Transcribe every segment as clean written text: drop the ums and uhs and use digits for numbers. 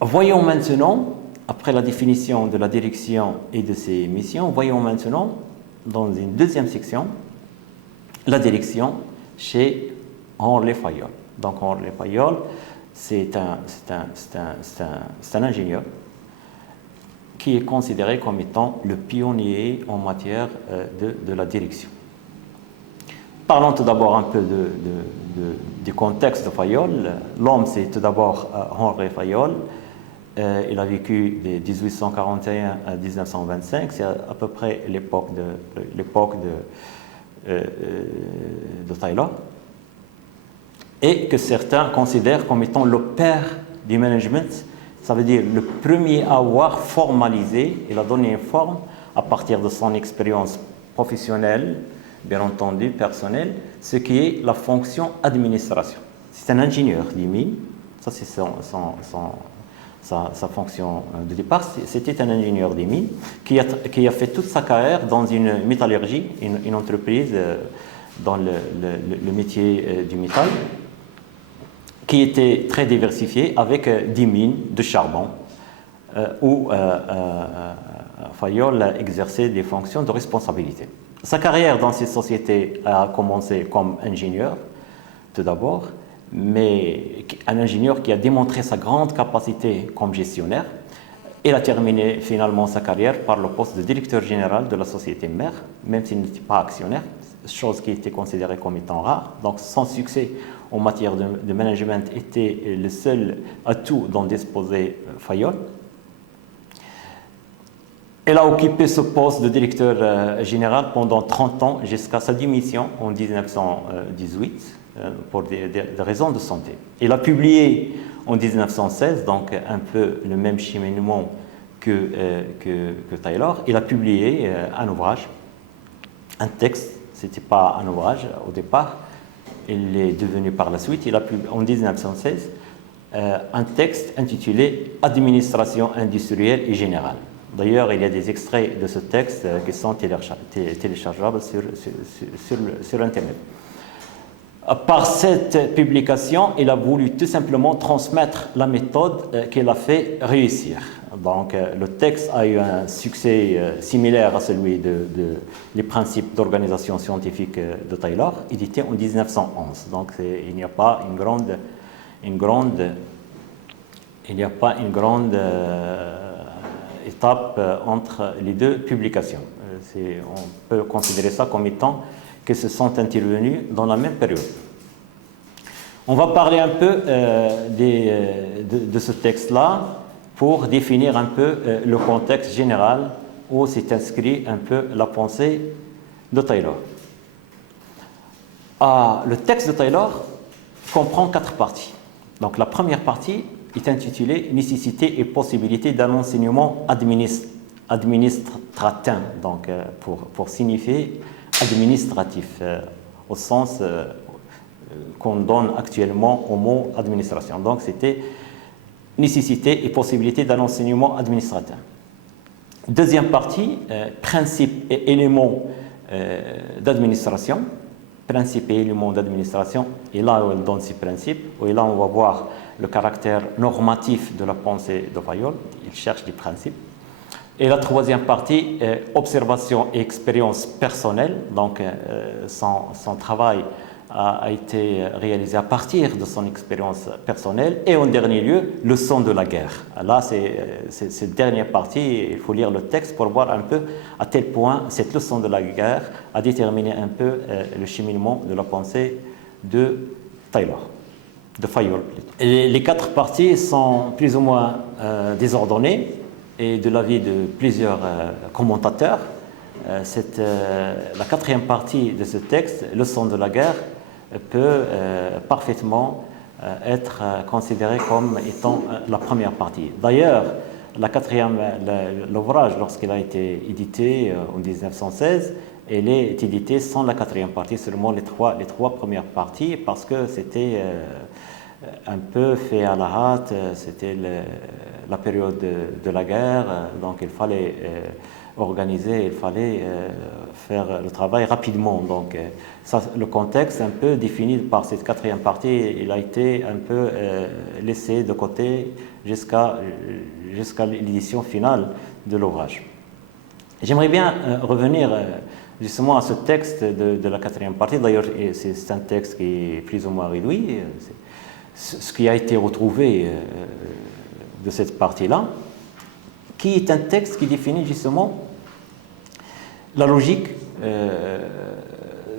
Voyons maintenant, après la définition de la direction et de ses missions, voyons maintenant, dans une deuxième section, la direction chez Henri Fayol. Donc Henri Fayol, c'est un ingénieur qui est considéré comme étant le pionnier en matière de la direction. Parlons tout d'abord un peu du contexte de Fayol. L'homme, c'est tout d'abord Henri Fayol. Il a vécu de 1841 à 1925. C'est à peu près l'époque de Taylor. Et que certains considèrent comme étant le père du management. Ça veut dire le premier à avoir formalisé, il a donné une forme à partir de son expérience professionnelle, bien entendu personnelle, ce qui est la fonction administration. C'est un ingénieur des mines, ça c'est sa fonction de départ. C'était un ingénieur des mines qui a fait toute sa carrière dans une métallurgie, une entreprise dans le métier du métal, qui était très diversifié avec des mines de charbon où Fayol a exercé des fonctions de responsabilité. Sa carrière dans cette société a commencé comme ingénieur, tout d'abord, mais un ingénieur qui a démontré sa grande capacité comme gestionnaire. Il a terminé finalement sa carrière par le poste de directeur général de la société mère, même s'il n'était pas actionnaire, chose qui était considérée comme étant rare. Donc son succès en matière de management était le seul atout dont disposait Fayol. Elle a occupé ce poste de directeur général pendant 30 ans jusqu'à sa démission en 1918 pour des raisons de santé. Elle a publié en 1916, donc un peu le même cheminement que Taylor. Elle a publié un ouvrage, un texte, ce n'était pas un ouvrage au départ, il est devenu par la suite, il a publié en 1916 un texte intitulé « Administration industrielle et générale ». D'ailleurs, il y a des extraits de ce texte qui sont téléchargeables sur Internet. Par cette publication, il a voulu tout simplement transmettre la méthode qu'il a fait réussir. Donc, le texte a eu un succès similaire à celui des principes d'organisation scientifique de Taylor, édité en 1911. Donc, il n'y a pas une grande étape entre les deux publications. On peut considérer ça comme étant que se sont intervenus dans la même période. On va parler un peu de ce texte-là pour définir un peu le contexte général où s'est inscrit un peu la pensée de Taylor. Le texte de Taylor comprend 4 parties. Donc la première partie est intitulée « Nécessité et possibilité d'un enseignement administratin », donc pour signifier administratif, au sens qu'on donne actuellement au mot administration. Donc c'était nécessité et possibilité d'un enseignement administratif. Deuxième partie, principes et éléments d'administration. Principes et éléments d'administration, et là où elle donne ces principes, et là on va voir le caractère normatif de la pensée de Fayol, il cherche des principes. Et la troisième partie, observation et expérience personnelle, donc son travail a été réalisé à partir de son expérience personnelle. Et en dernier lieu, leçon de la guerre. Là, c'est cette dernière partie, il faut lire le texte pour voir un peu à tel point cette leçon de la guerre a déterminé un peu le cheminement de la pensée de Taylor, de Fayol plutôt. Et les 4 parties sont plus ou moins désordonnées et de l'avis de plusieurs commentateurs. La 4e partie de ce texte, leçon de la guerre, peut parfaitement être considérée comme étant la première partie. D'ailleurs, l'ouvrage, lorsqu'il a été édité en 1916, il est édité sans la 4e partie, seulement les trois premières parties, parce que c'était un peu fait à la hâte, c'était la période de la guerre, donc il fallait organisé, il fallait faire le travail rapidement. Donc, ça, le contexte un peu défini par cette quatrième partie, il a été un peu laissé de côté jusqu'à l'édition finale de l'ouvrage. J'aimerais bien revenir justement à ce texte de la quatrième partie. D'ailleurs, c'est un texte qui est plus ou moins réduit. Ce qui a été retrouvé de cette partie-là, qui est un texte qui définit justement la logique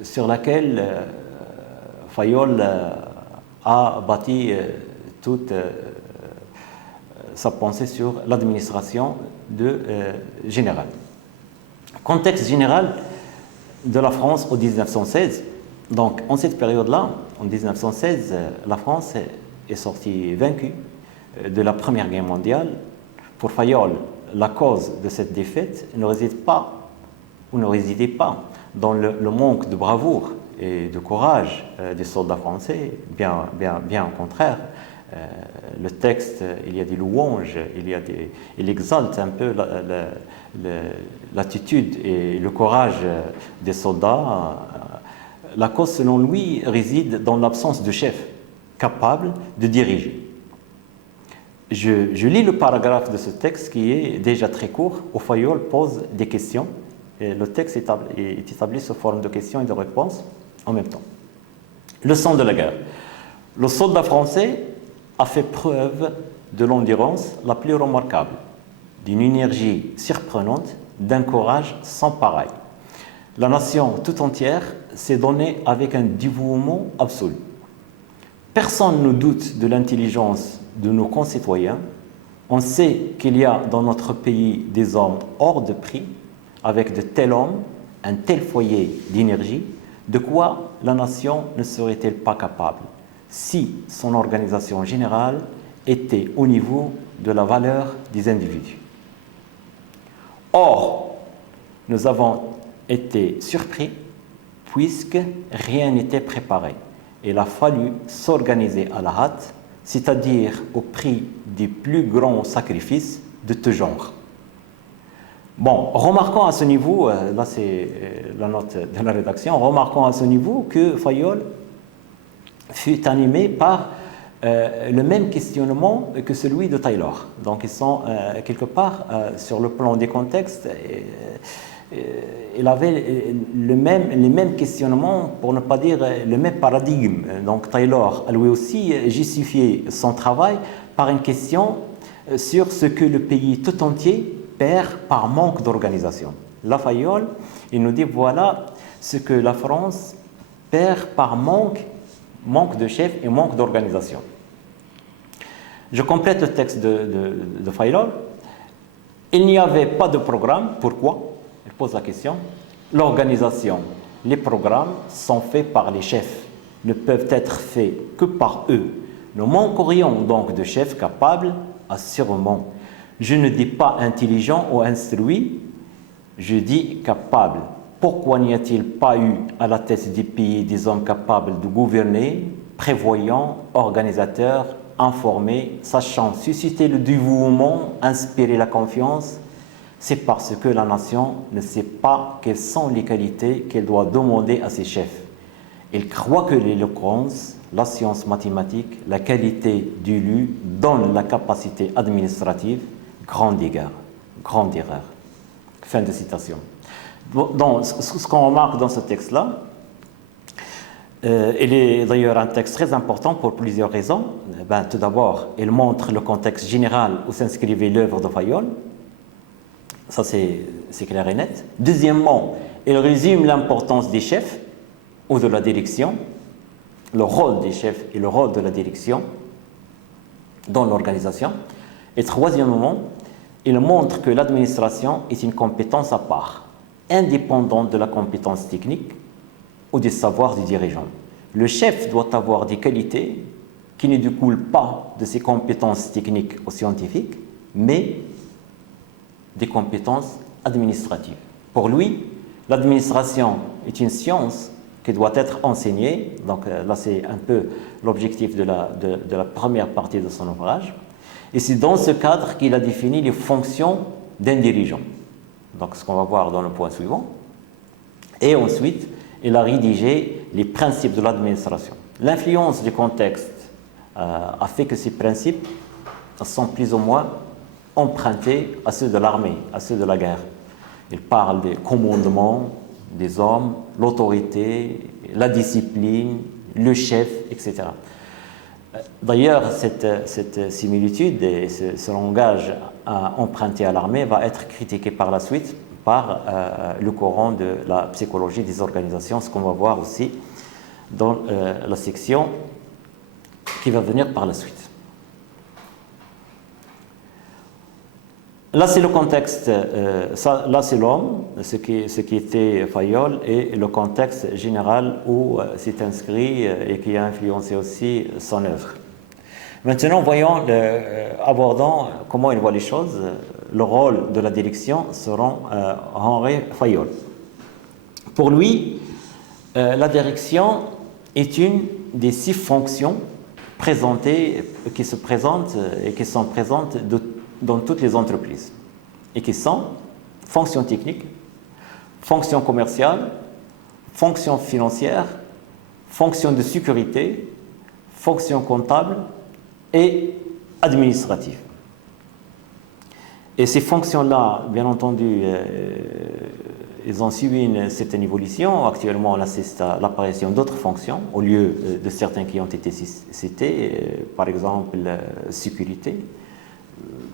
sur laquelle Fayolle a bâti toute sa pensée sur l'administration générale. Contexte général de la France au 1916. Donc, en cette période-là, en 1916, la France est sortie vaincue de la Première Guerre mondiale. Pour Fayolle, la cause de cette défaite ne résidait pas dans le manque de bravoure et de courage des soldats français, bien au contraire. Le texte, il y a des louanges, il exalte un peu l'attitude et le courage des soldats. La cause, selon lui, réside dans l'absence de chef capable de diriger. Je lis le paragraphe de ce texte qui est déjà très court, où Fayolle pose des questions. Et le texte est établi sous forme de questions et de réponses en même temps. Leçon de la guerre. Le soldat français a fait preuve de l'endurance la plus remarquable, d'une énergie surprenante, d'un courage sans pareil. La nation tout entière s'est donnée avec un dévouement absolu. Personne ne doute de l'intelligence de nos concitoyens. On sait qu'il y a dans notre pays des hommes hors de prix, avec de tels hommes, un tel foyer d'énergie. De quoi la nation ne serait-elle pas capable si son organisation générale était au niveau de la valeur des individus? Or, nous avons été surpris puisque rien n'était préparé. Il a fallu s'organiser à la hâte, c'est-à-dire au prix des plus grands sacrifices de tout genre. Bon, remarquons à ce niveau, là c'est la note de la rédaction, remarquons à ce niveau que Fayolle fut animé par le même questionnement que celui de Taylor. Donc ils sont quelque part sur le plan des contextes. Il avait les mêmes questionnements, pour ne pas dire le même paradigme. Donc Taylor a lui aussi justifié son travail par une question sur ce que le pays tout entier perd par manque d'organisation. La Fayolle, il nous dit voilà ce que la France perd par manque de chef et manque d'organisation. Je complète le texte de Fayolle. Il n'y avait pas de programme. Pourquoi? Il pose la question. L'organisation, les programmes sont faits par les chefs, ne peuvent être faits que par eux. Nous manquerions donc de chefs capables, assurément. Je ne dis pas intelligent ou instruit, je dis capable. Pourquoi n'y a-t-il pas eu à la tête des pays des hommes capables de gouverner, prévoyants, organisateurs, informés, sachant susciter le dévouement, inspirer la confiance? C'est parce que la nation ne sait pas quelles sont les qualités qu'elle doit demander à ses chefs. Elle croit que l'éloquence, la science mathématique, la qualité d'élu donnent la capacité administrative. Grande erreur. Fin de citation. Donc, ce qu'on remarque dans ce texte-là, il est d'ailleurs un texte très important pour plusieurs raisons. Tout d'abord, il montre le contexte général où s'inscrivait l'œuvre de Fayolle. Ça, c'est clair et net. Deuxièmement, il résume l'importance des chefs ou de la direction, le rôle des chefs et le rôle de la direction dans l'organisation. Et troisièmement, il montre que l'administration est une compétence à part, indépendante de la compétence technique ou des savoirs du dirigeant. Le chef doit avoir des qualités qui ne découlent pas de ses compétences techniques ou scientifiques, mais des compétences administratives. Pour lui, l'administration est une science qui doit être enseignée. Donc là, c'est un peu l'objectif de la première partie de son ouvrage. Et c'est dans ce cadre qu'il a défini les fonctions d'un dirigeant. donc ce qu'on va voir dans le point suivant. Et ensuite, il a rédigé les principes de l'administration. L'influence du contexte a fait que ces principes sont plus ou moins empruntés à ceux de l'armée, à ceux de la guerre. Il parle des commandements des hommes, l'autorité, la discipline, le chef, etc. D'ailleurs, cette similitude et ce langage emprunté à l'armée va être critiqué par la suite par le courant de la psychologie des organisations, ce qu'on va voir aussi dans la section qui va venir par la suite. Là, c'est le contexte, là, c'est l'homme, ce qui était Fayol, et le contexte général où c'est inscrit et qui a influencé aussi son œuvre. Maintenant, voyons, abordons comment il voit les choses, le rôle de la direction selon Henri Fayol. Pour lui, la direction est une des 6 fonctions présentées, qui se présentent et qui sont présentes dans toutes les entreprises, et qui sont fonction technique, fonction commerciale, fonction financière, fonction de sécurité, fonction comptable et administrative. Et ces fonctions-là, bien entendu, ils ont suivi une certaine évolution. Actuellement, on assiste à l'apparition d'autres fonctions, au lieu de certains qui ont été cités, par exemple, sécurité.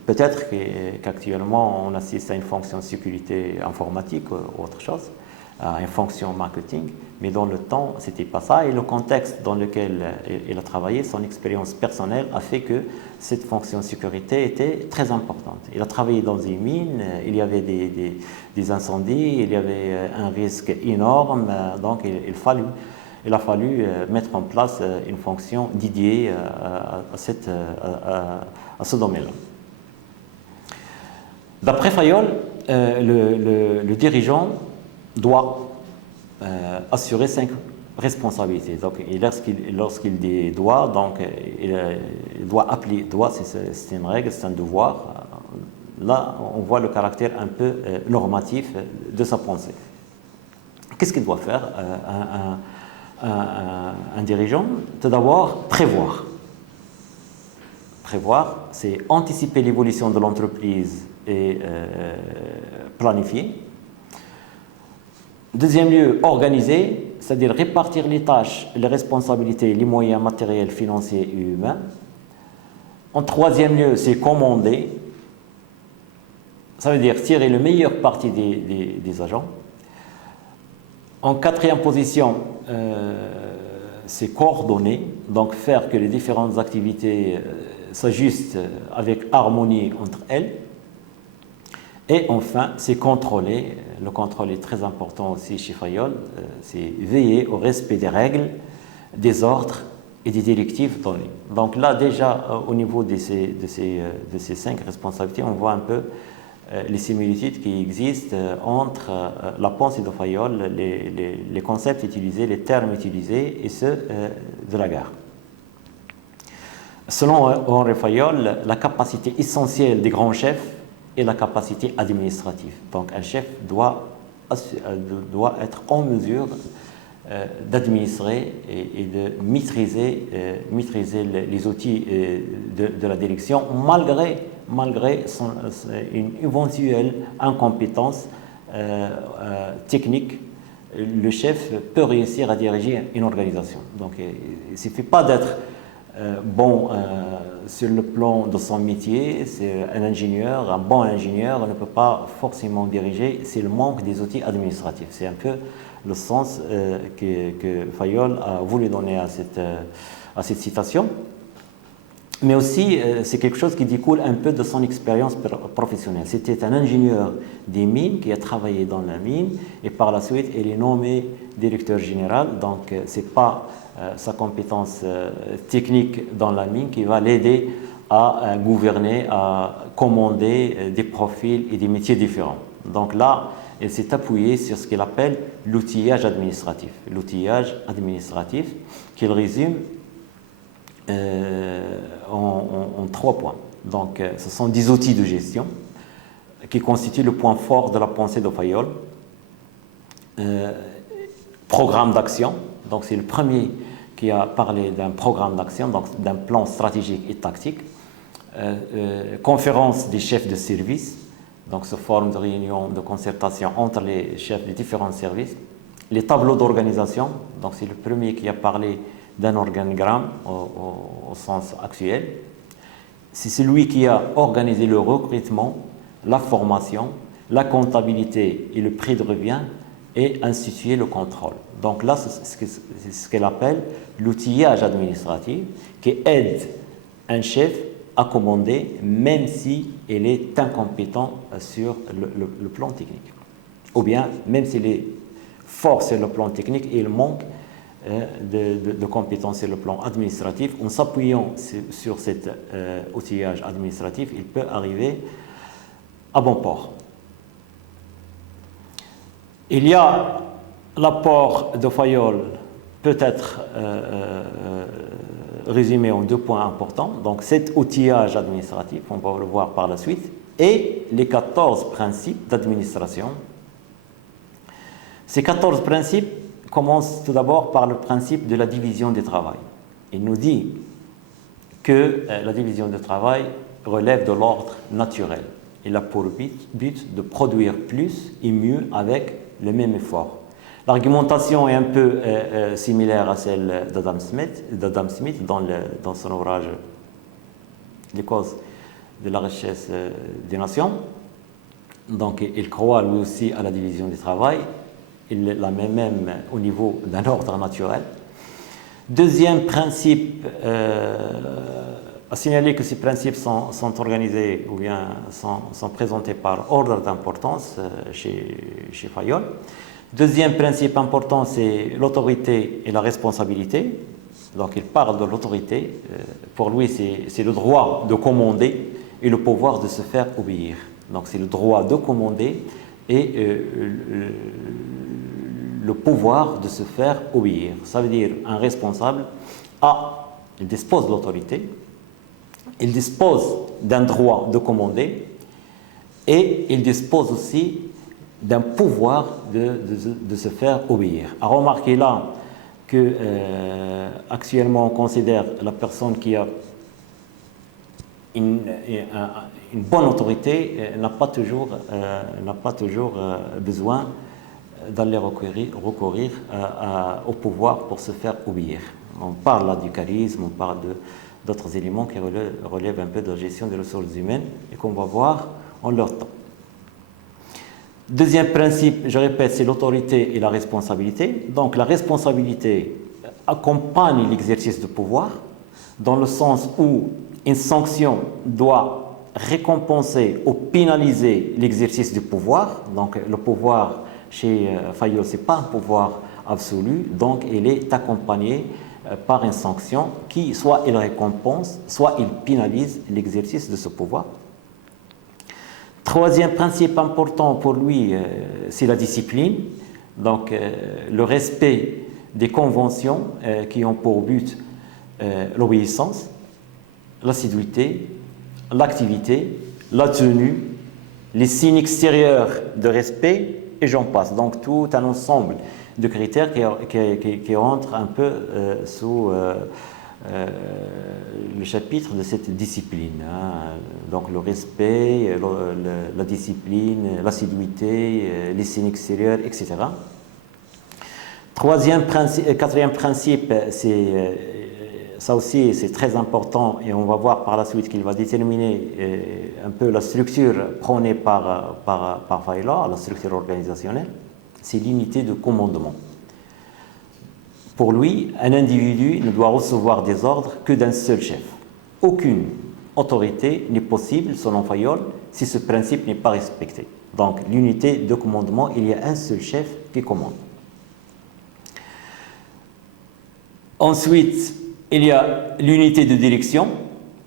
Peut-être qu'actuellement, on assiste à une fonction de sécurité informatique ou autre chose, à une fonction marketing, mais dans le temps, ce n'était pas ça. Et le contexte dans lequel il a travaillé, son expérience personnelle, a fait que cette fonction de sécurité était très importante. Il a travaillé dans une mine, il y avait des incendies, il y avait un risque énorme, donc il a fallu mettre en place une fonction dédiée à ce domaine-là. D'après Fayol, le dirigeant doit assurer 5 responsabilités. Donc, lorsqu'il dit doit, donc il doit appeler doit, c'est une règle, c'est un devoir. Là, on voit le caractère un peu normatif de sa pensée. Qu'est-ce qu'il doit faire un dirigeant? Tout d'abord, prévoir. Prévoir, c'est anticiper l'évolution de l'entreprise et planifier. Deuxième lieu, organiser, c'est-à-dire répartir les tâches, les responsabilités, les moyens matériels, financiers et humains. En troisième lieu, c'est commander. Ça veut dire tirer le meilleur parti des agents. En quatrième position, c'est coordonner, donc faire que les différentes activités s'ajustent avec harmonie entre elles. Et enfin, c'est contrôler. Le contrôle est très important aussi chez Fayol. C'est veiller au respect des règles, des ordres et des directives données. Donc là, déjà, au niveau de ces 5 responsabilités, on voit un peu les similitudes qui existent entre la pensée de Fayol, les concepts utilisés, les termes utilisés et ceux de la guerre. Selon Henri Fayol, la capacité essentielle des grands chefs est la capacité administrative. Donc un chef doit être en mesure d'administrer et de maîtriser les outils de la direction malgré une éventuelle incompétence technique. Le chef peut réussir à diriger une organisation. Donc il ne suffit pas d'être bon sur le plan de son métier. C'est un bon ingénieur ne peut pas forcément diriger, c'est le manque des outils administratifs. C'est un peu le sens que Fayol a voulu donner à cette citation. Mais aussi, c'est quelque chose qui découle un peu de son expérience professionnelle. C'était un ingénieur des mines qui a travaillé dans la mine et par la suite, il est nommé directeur général. Donc, ce n'est pas sa compétence technique dans la mine qui va l'aider à gouverner, à commander des profils et des métiers différents. Donc là, il s'est appuyé sur ce qu'il appelle l'outillage administratif. L'outillage administratif qu'il résume en 3 points. Donc, ce sont des outils de gestion qui constitue le point fort de la pensée de Fayol. Programme d'action, donc c'est le premier qui a parlé d'un programme d'action, donc d'un plan stratégique et tactique. Conférence des chefs de service, donc ce forme de réunion de concertation entre les chefs des différents services. Les tableaux d'organisation, donc c'est le premier qui a parlé d'un organigramme au sens actuel. C'est celui qui a organisé le recrutement, la formation, la comptabilité et le prix de revient et institué le contrôle. Donc là, c'est ce qu'elle appelle l'outillage administratif qui aide un chef à commander même si il est incompétent sur le plan technique. Ou bien, même s'il est fort sur le plan technique et il manque de compétences sur le plan administratif, en s'appuyant sur cet outillage administratif, il peut arriver à bon port. Il y a l'apport de Fayol peut être résumé en 2 points importants. Donc cet outillage administratif, on va le voir par la suite, et les 14 principes d'administration. Ces 14 principes commencent tout d'abord par le principe de la division du travail. Il nous dit que la division du travail relève de l'ordre naturel. Il a pour but de produire plus et mieux avec le même effort. L'argumentation est un peu similaire à celle d'Adam Smith dans son ouvrage Les causes de la richesse des nations. Donc il croit lui aussi à la division du travail. Il la met même au niveau d'un ordre naturel. Deuxième principe, à signaler que ces principes sont organisés ou bien sont présentés par ordre d'importance chez Fayol. Deuxième principe important, c'est l'autorité et la responsabilité. Donc il parle de l'autorité. Pour lui, c'est le droit de commander et le pouvoir de se faire obéir. Donc c'est le droit de commander et le pouvoir de se faire obéir. Ça veut dire un responsable il dispose de l'autorité, il dispose d'un droit de commander et il dispose aussi d'un pouvoir de se faire obéir. À remarquer là que actuellement on considère la personne qui a une bonne autorité n'a pas toujours besoin d'aller recourir au pouvoir pour se faire obéir. On parle là du charisme, on parle d'autres éléments qui relèvent un peu de la gestion des ressources humaines et qu'on va voir en leur temps. Deuxième principe, je répète, c'est l'autorité et la responsabilité. Donc la responsabilité accompagne l'exercice de pouvoir dans le sens où une sanction doit récompenser ou pénaliser l'exercice du pouvoir. Donc le pouvoir chez Fayol, ce n'est pas un pouvoir absolu, donc il est accompagné par une sanction qui soit il récompense, soit il pénalise l'exercice de ce pouvoir. Troisième principe important pour lui, c'est la discipline, donc le respect des conventions qui ont pour but l'obéissance, l'assiduité, l'activité, la tenue, les signes extérieurs de respect, et j'en passe. Donc tout un ensemble de critères qui rentrent un peu sous le chapitre de cette discipline. Donc le respect, la discipline, l'assiduité, les signes extérieurs, etc. Quatrième principe, ça aussi c'est très important et on va voir par la suite qu'il va déterminer un peu la structure prônée par Fayol, la structure organisationnelle, c'est l'unité de commandement. Pour lui, un individu ne doit recevoir des ordres que d'un seul chef. Aucune autorité n'est possible, selon Fayol, si ce principe n'est pas respecté. Donc, l'unité de commandement, il y a un seul chef qui commande. Ensuite, il y a l'unité de direction.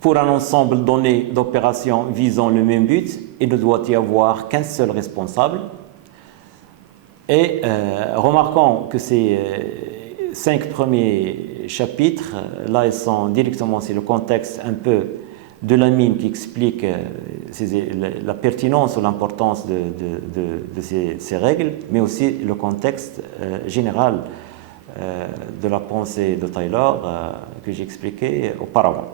Pour un ensemble donné d'opérations visant le même but, il ne doit y avoir qu'un seul responsable. Et remarquons que ces 5 premiers chapitres, là ils sont directement, c'est le contexte un peu de la mine qui explique la pertinence ou l'importance de ces règles, mais aussi le contexte général de la pensée de Taylor que j'ai expliqué auparavant.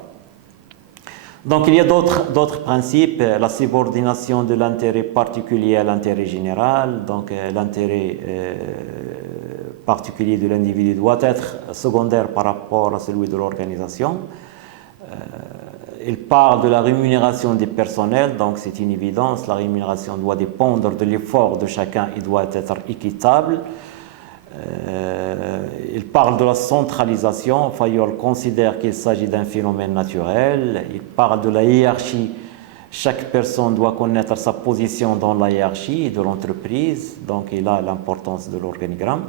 Donc il y a d'autres principes, la subordination de l'intérêt particulier à l'intérêt général, donc l'intérêt particulier de l'individu doit être secondaire par rapport à celui de l'organisation. Il parle de la rémunération des personnels, donc c'est une évidence, la rémunération doit dépendre de l'effort de chacun et doit être équitable. Il parle de la centralisation. Fayol considère qu'il s'agit d'un phénomène naturel. Il parle de la hiérarchie. Chaque personne doit connaître sa position dans la hiérarchie de l'entreprise, donc il a l'importance de l'organigramme.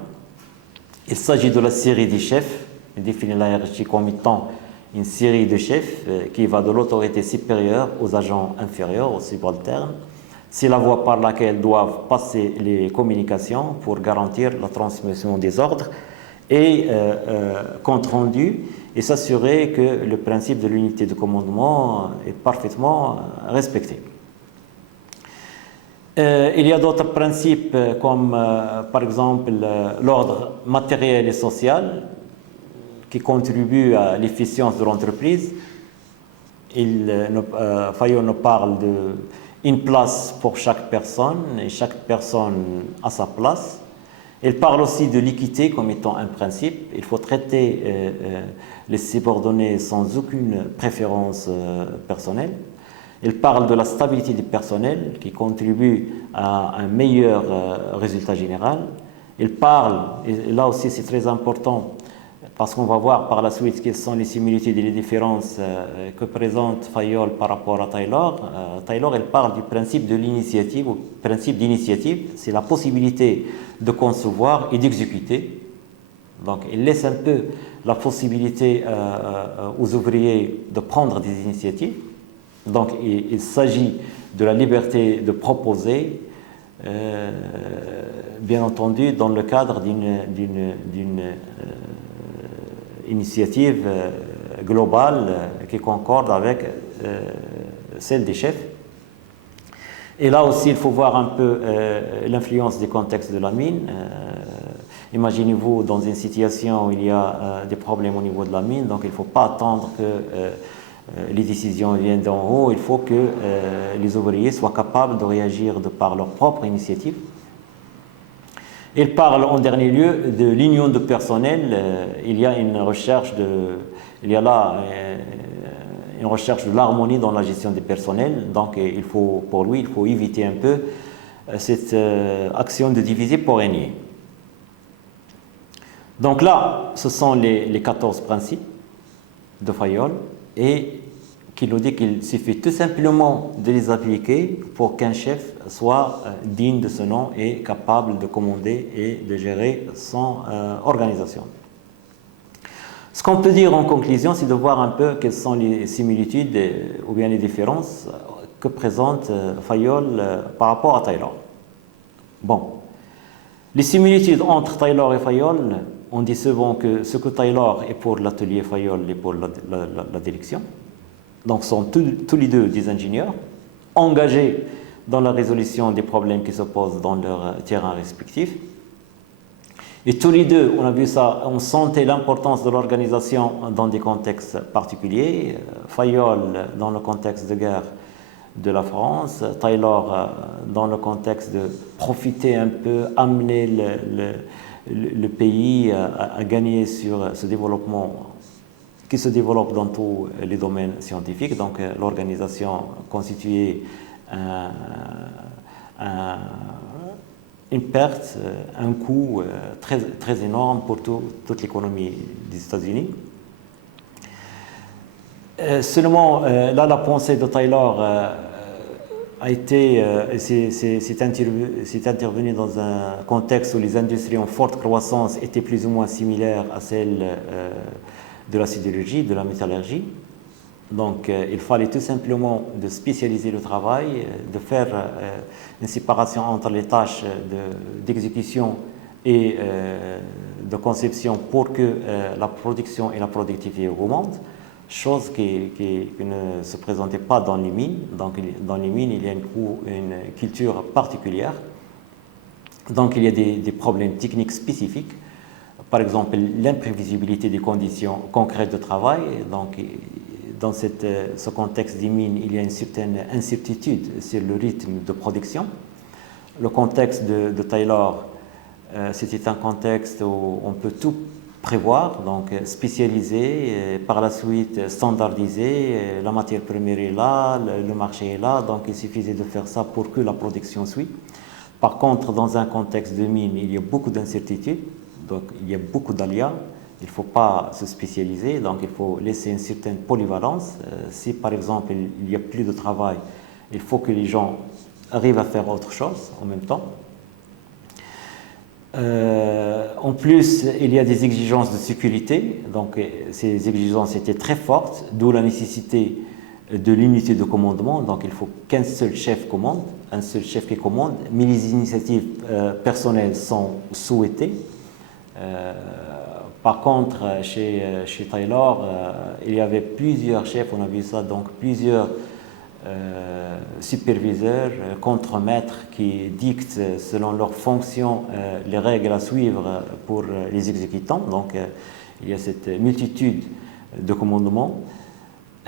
Il s'agit de la série des chefs. Il définit la hiérarchie comme étant une série de chefs qui va de l'autorité supérieure aux agents inférieurs, aux subalternes. C'est la voie par laquelle doivent passer les communications pour garantir la transmission des ordres et compte rendu et s'assurer que le principe de l'unité de commandement est parfaitement respecté. Il y a d'autres principes comme par exemple l'ordre matériel et social qui contribue à l'efficience de l'entreprise. Fayol nous parle d'une place pour chaque personne et chaque personne a sa place. Il parle aussi de l'équité comme étant un principe. Il faut traiter les subordonnés sans aucune préférence personnelle. Il parle de la stabilité du personnel qui contribue à un meilleur résultat général. Il parle, et là aussi c'est très important, parce qu'on va voir par la suite quelles sont les similitudes et les différences que présente Fayol par rapport à Taylor. Taylor, elle parle du principe de l'initiative, ou principe d'initiative, c'est la possibilité de concevoir et d'exécuter. Donc, il laisse un peu la possibilité aux ouvriers de prendre des initiatives. Donc, il s'agit de la liberté de proposer, bien entendu, dans le cadre d'une initiative globale qui concorde avec celle des chefs. Et là aussi, il faut voir un peu l'influence du contexte de la mine. Imaginez-vous dans une situation où il y a des problèmes au niveau de la mine, donc il ne faut pas attendre que les décisions viennent d'en haut, il faut que les ouvriers soient capables de réagir de par leur propre initiative. Il parle en dernier lieu de l'union de personnel. Il y a une recherche il y a là une recherche de l'harmonie dans la gestion des personnels. Donc, pour lui, il faut éviter un peu cette action de diviser pour régner. Donc là, ce sont les 14 principes de Fayol et qui nous dit qu'il suffit tout simplement de les appliquer pour qu'un chef soit digne de ce nom et capable de commander et de gérer son organisation. Ce qu'on peut dire en conclusion, c'est de voir un peu quelles sont les similitudes ou bien les différences que présente Fayol par rapport à Taylor. Bon, les similitudes entre Taylor et Fayol, on dit souvent que ce que Taylor est pour l'atelier Fayol est pour la direction. Donc, sont tous les deux des ingénieurs engagés dans la résolution des problèmes qui se posent dans leur terrain respectif. Et tous les deux, on a vu ça, on sentait l'importance de l'organisation dans des contextes particuliers. Fayol dans le contexte de guerre de la France, Taylor dans le contexte de profiter un peu, amener le pays à gagner sur ce développement qui se développe dans tous les domaines scientifiques. Donc l'organisation constituait une perte, un coût très, très énorme pour toute l'économie des États-Unis. Seulement, là, la pensée de Taylor a été, c'est intervenu dans un contexte où les industries en forte croissance étaient plus ou moins similaires à celles de la sidérurgie, de la métallurgie. Donc, il fallait tout simplement de spécialiser le travail, de faire une séparation entre les tâches d'exécution et de conception pour que la production et la productivité augmentent. chose qui ne se présentait pas dans les mines. Donc, dans les mines, il y a une culture particulière. Donc, il y a des problèmes techniques spécifiques. Par exemple, l'imprévisibilité des conditions concrètes de travail. Donc, dans ce contexte des mines, il y a une certaine incertitude sur le rythme de production. Le contexte de Taylor, c'était un contexte où on peut tout prévoir, donc spécialiser, par la suite standardiser, la matière première est là, le marché est là, donc il suffisait de faire ça pour que la production suive. Par contre, dans un contexte de mine, il y a beaucoup d'incertitudes, donc il y a beaucoup d'aléas, il ne faut pas se spécialiser, donc il faut laisser une certaine polyvalence. Si par exemple il n'y a plus de travail, il faut que les gens arrivent à faire autre chose en même temps. En plus, il y a des exigences de sécurité, donc ces exigences étaient très fortes, d'où la nécessité de l'unité de commandement, donc il faut qu'un seul chef commande, un seul chef qui commande, mais les initiatives personnelles sont souhaitées. Par contre, chez Taylor, il y avait plusieurs chefs, on a vu ça, donc plusieurs superviseurs, contremaîtres qui dictent selon leurs fonctions les règles à suivre pour les exécutants. Donc il y a cette multitude de commandements.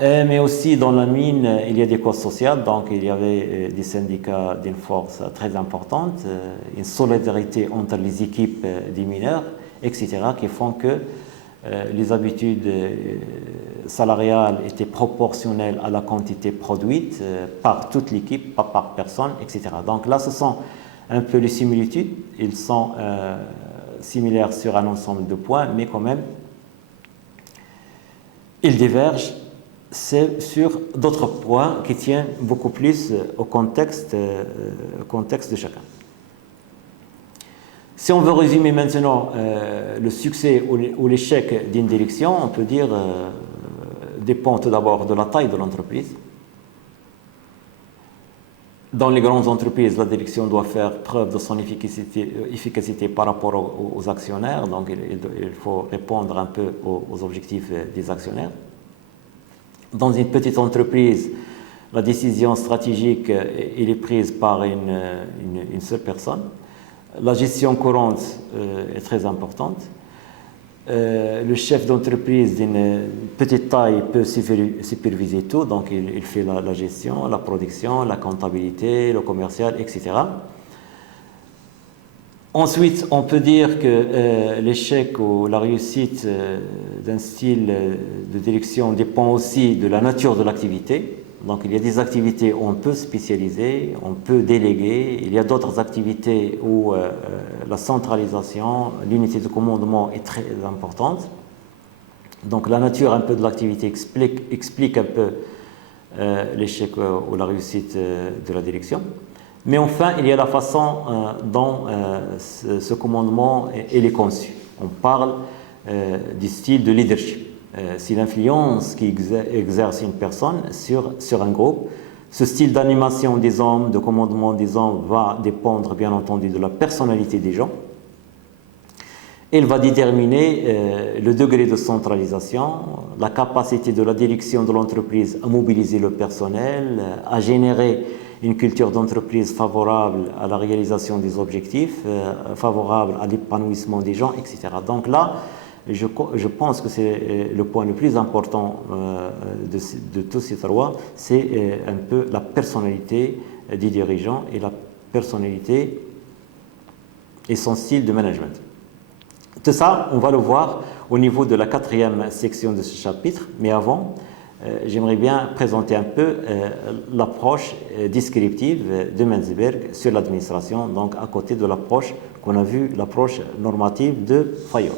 Mais aussi dans la mine, il y a des causes sociales, donc il y avait des syndicats d'une force très importante, une solidarité entre les équipes des mineurs, etc., qui font que les habitudes salariales étaient proportionnelles à la quantité produite par toute l'équipe, pas par personne, etc. Donc là, ce sont un peu les similitudes. Ils sont similaires sur un ensemble de points, mais quand même, ils divergent sur d'autres points qui tiennent beaucoup plus au contexte de chacun. Si on veut résumer maintenant le succès ou l'échec d'une direction, on peut dire dépend tout d'abord de la taille de l'entreprise. Dans les grandes entreprises, la direction doit faire preuve de son efficacité par rapport aux actionnaires, donc il faut répondre un peu aux objectifs des actionnaires. Dans une petite entreprise, la décision stratégique est prise par une seule personne. La gestion courante est très importante. Le chef d'entreprise d'une petite taille peut superviser tout, donc il fait la gestion, la production, la comptabilité, le commercial, etc. Ensuite, on peut dire que l'échec ou la réussite d'un style de direction dépend aussi de la nature de l'activité. Donc il y a des activités où on peut spécialiser, on peut déléguer. Il y a d'autres activités où la centralisation, l'unité de commandement est très importante. Donc la nature un peu de l'activité explique un peu l'échec ou la réussite de la direction. Mais enfin, il y a la façon dont ce commandement est conçu. On parle du style de leadership. C'est l'influence qu'exerce une personne sur un groupe. Ce style d'animation des hommes, de commandement des hommes va dépendre bien entendu de la personnalité des gens. Il va déterminer le degré de centralisation, la capacité de la direction de l'entreprise à mobiliser le personnel, à générer une culture d'entreprise favorable à la réalisation des objectifs, favorable à l'épanouissement des gens, etc. Donc là, je pense que c'est le point le plus important de tous ces trois, c'est un peu la personnalité des dirigeants et la personnalité et son style de management. Tout ça, on va le voir au niveau de la 4e section de ce chapitre, mais avant, j'aimerais bien présenter un peu l'approche descriptive de Menzberg sur l'administration, donc à côté de l'approche qu'on a vue, l'approche normative de Fayol.